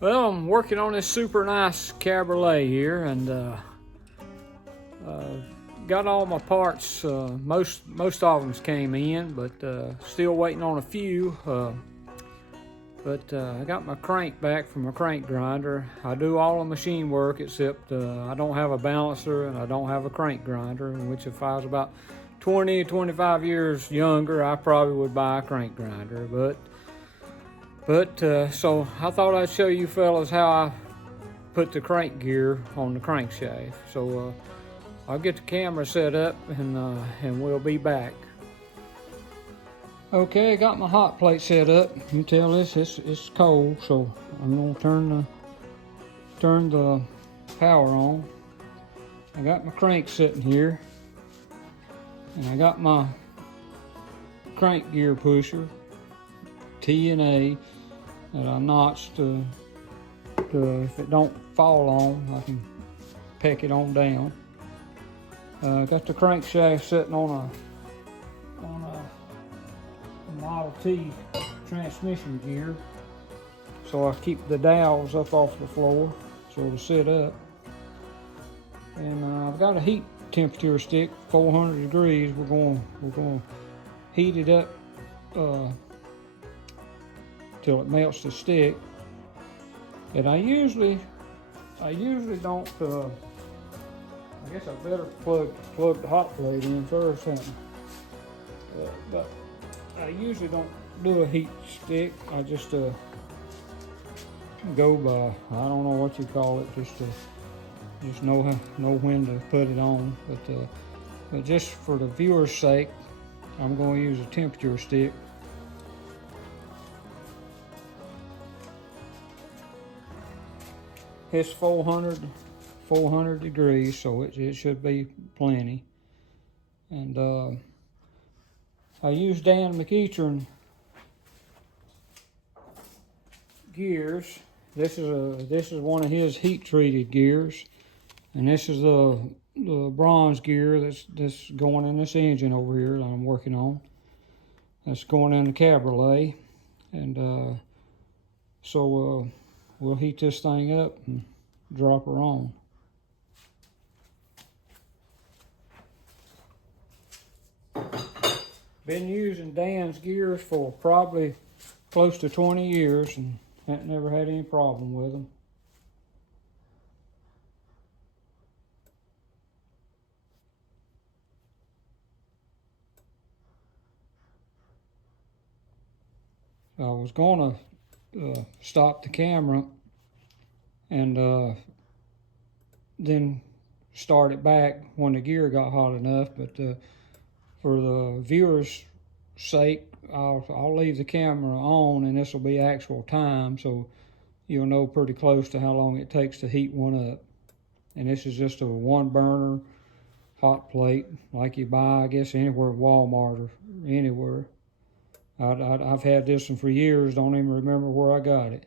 Well, I'm working on this super nice cabriolet here, and got all my parts. Most of them came in, but still waiting on a few. But I got my crank back from a crank grinder. I do all the machine work except I don't have a balancer and I don't have a crank grinder, which if I was about 20, 25 years younger, I probably would buy a crank grinder. But so I thought I'd show you fellas how I put the crank gear on the crankshaft. So I'll get the camera set up and we'll be back. Okay, I got my hot plate set up. You can tell it's cold, so I'm gonna turn the power on. I got my crank sitting here, and I got my crank gear pusher, T and A, that I notched to if it don't fall on, I can peck it on down. Got the crankshaft sitting on a Model T transmission gear, so I keep the dowels up off the floor so it'll sit up. And I've got a heat temperature stick, 400 degrees. We're going to heat it up till it melts the stick. And I usually don't. I guess I better plug the hot plate in first, but I usually don't do a heat stick. I just go by, I don't know what you call it, just know when to put it on. But just for the viewer's sake, I'm going to use a temperature stick. It's 400 degrees, so it should be plenty. And I use Dan McEachern gears. This is one of his heat treated gears, and this is the bronze gear that's going in this engine over here that I'm working on. That's going in the cabriolet, and so we'll heat this thing up and drop her on. Been using Dan's gears for probably close to 20 years and haven't never had any problem with them. I was going to stop the camera and then start it back when the gear got hot enough, but for the viewer's sake, I'll leave the camera on, and this will be actual time, so you'll know pretty close to how long it takes to heat one up. And this is just a one burner hot plate like you buy, I guess, anywhere at Walmart or anywhere. I've had this one for years, don't even remember where I got it.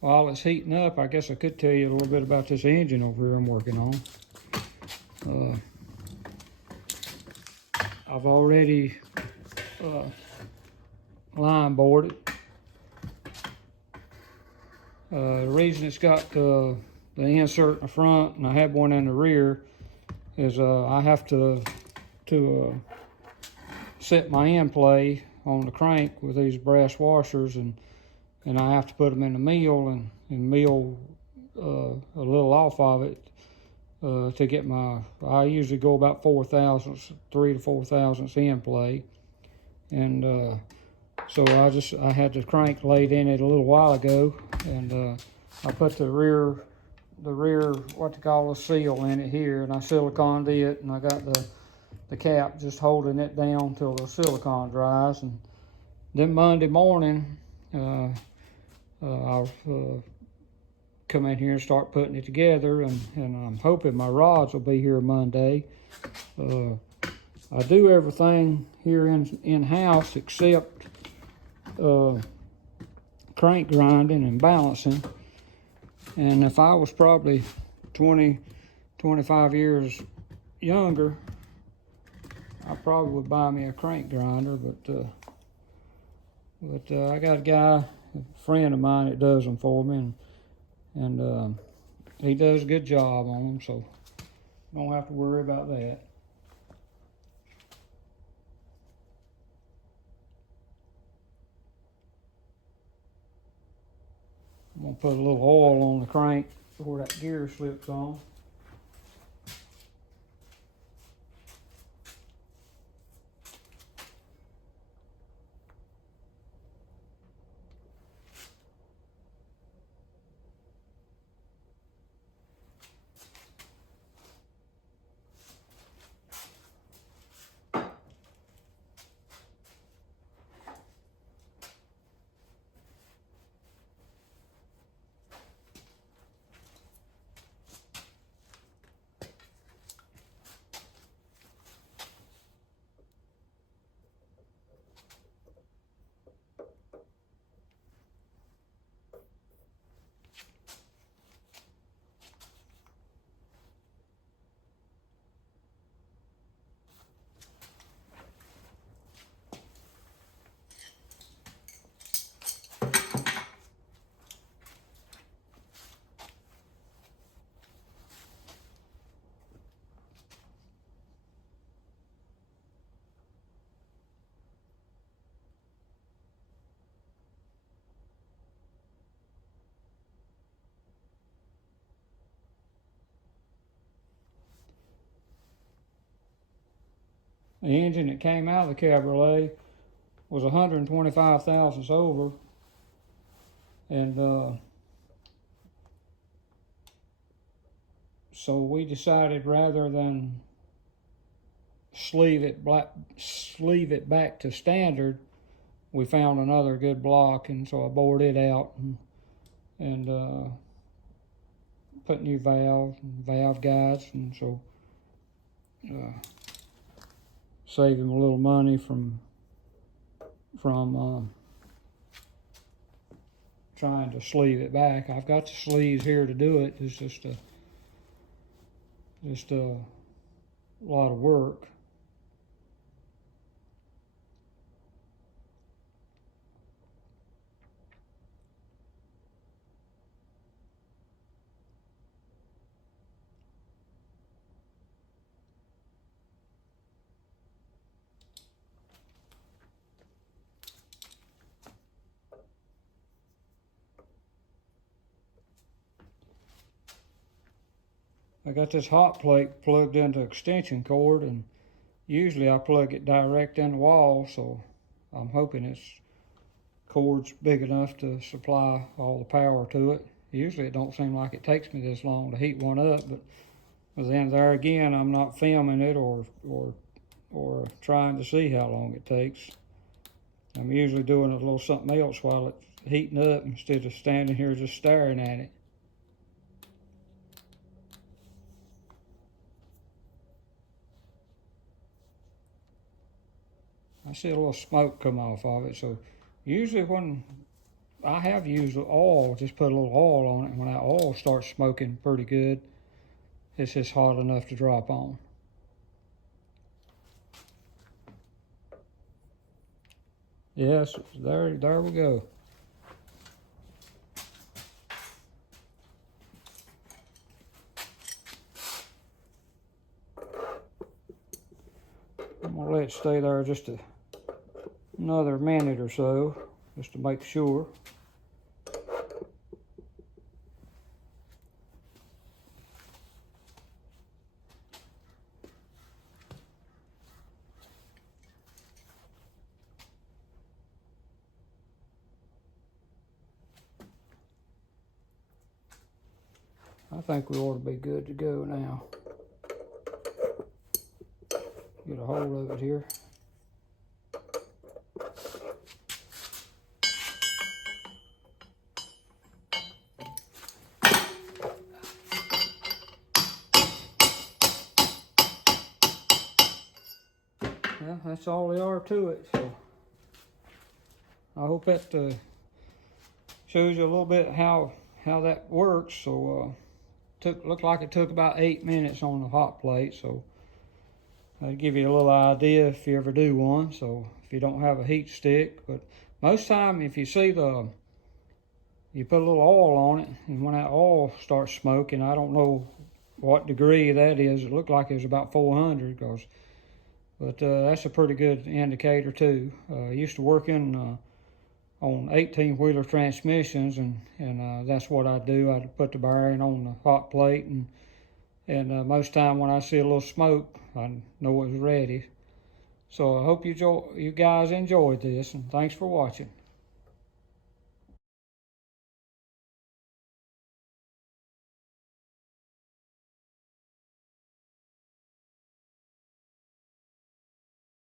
While it's heating up, I guess I could tell you a little bit about this engine over here I'm working on. I've already line boarded. The reason it's got the insert in the front and I have one in the rear is I have to set my end play on the crank with these brass washers, and I have to put them in the mill and mill a little off of it to get I usually go about 3 to 4 thousandths end play. And so I had the crank laid in it a little while ago, and I put the rear, what they call a seal in it here, and I siliconed it, and I got the cap just holding it down till the silicone dries. And then Monday morning, I'll come in here and start putting it together, and I'm hoping my rods will be here Monday. I do everything here in-house except crank crank grinding and balancing. And if I was probably 20, 25 years younger, I probably would buy me a crank grinder, but I got a guy, a friend of mine that does them for me, and he does a good job on them, so don't have to worry about that. I'm gonna put a little oil on the crank before that gear slips on. The engine that came out of the Cabriolet was 125 thousandths over, and so we decided rather than sleeve it back to standard, we found another good block, and so I bored it out and put new valves and valve guides, and so save him a little money from trying to sleeve it back. I've got the sleeves here to do it. It's just a lot of work. I got this hot plate plugged into extension cord, and usually I plug it direct in the wall, so I'm hoping its cord's big enough to supply all the power to it. Usually it don't seem like it takes me this long to heat one up, but then there again, I'm not filming it or trying to see how long it takes. I'm usually doing a little something else while it's heating up instead of standing here just staring at it. I see a little smoke come off of it, so usually when I have used oil, just put a little oil on it, and when that oil starts smoking pretty good, it's just hot enough to drop on. Yes, there we go. I'm gonna let it stay there just another minute or so, just to make sure. I think we ought to be good to go now. Get a hold of it here. Yeah, that's all there are to it. So I hope that shows you a little bit how that works. So looked like it took about 8 minutes on the hot plate. So that'll give you a little idea if you ever do one. So if you don't have a heat stick, but most time if you see you put a little oil on it, and when that oil starts smoking, I don't know what degree that is. It looked like it was about 400, but that's a pretty good indicator too. I used to work on 18-wheeler transmissions, and that's what I do. I put the bearing on the hot plate, and most time when I see a little smoke, I know it's ready. So I hope you guys enjoyed this, and thanks for watching.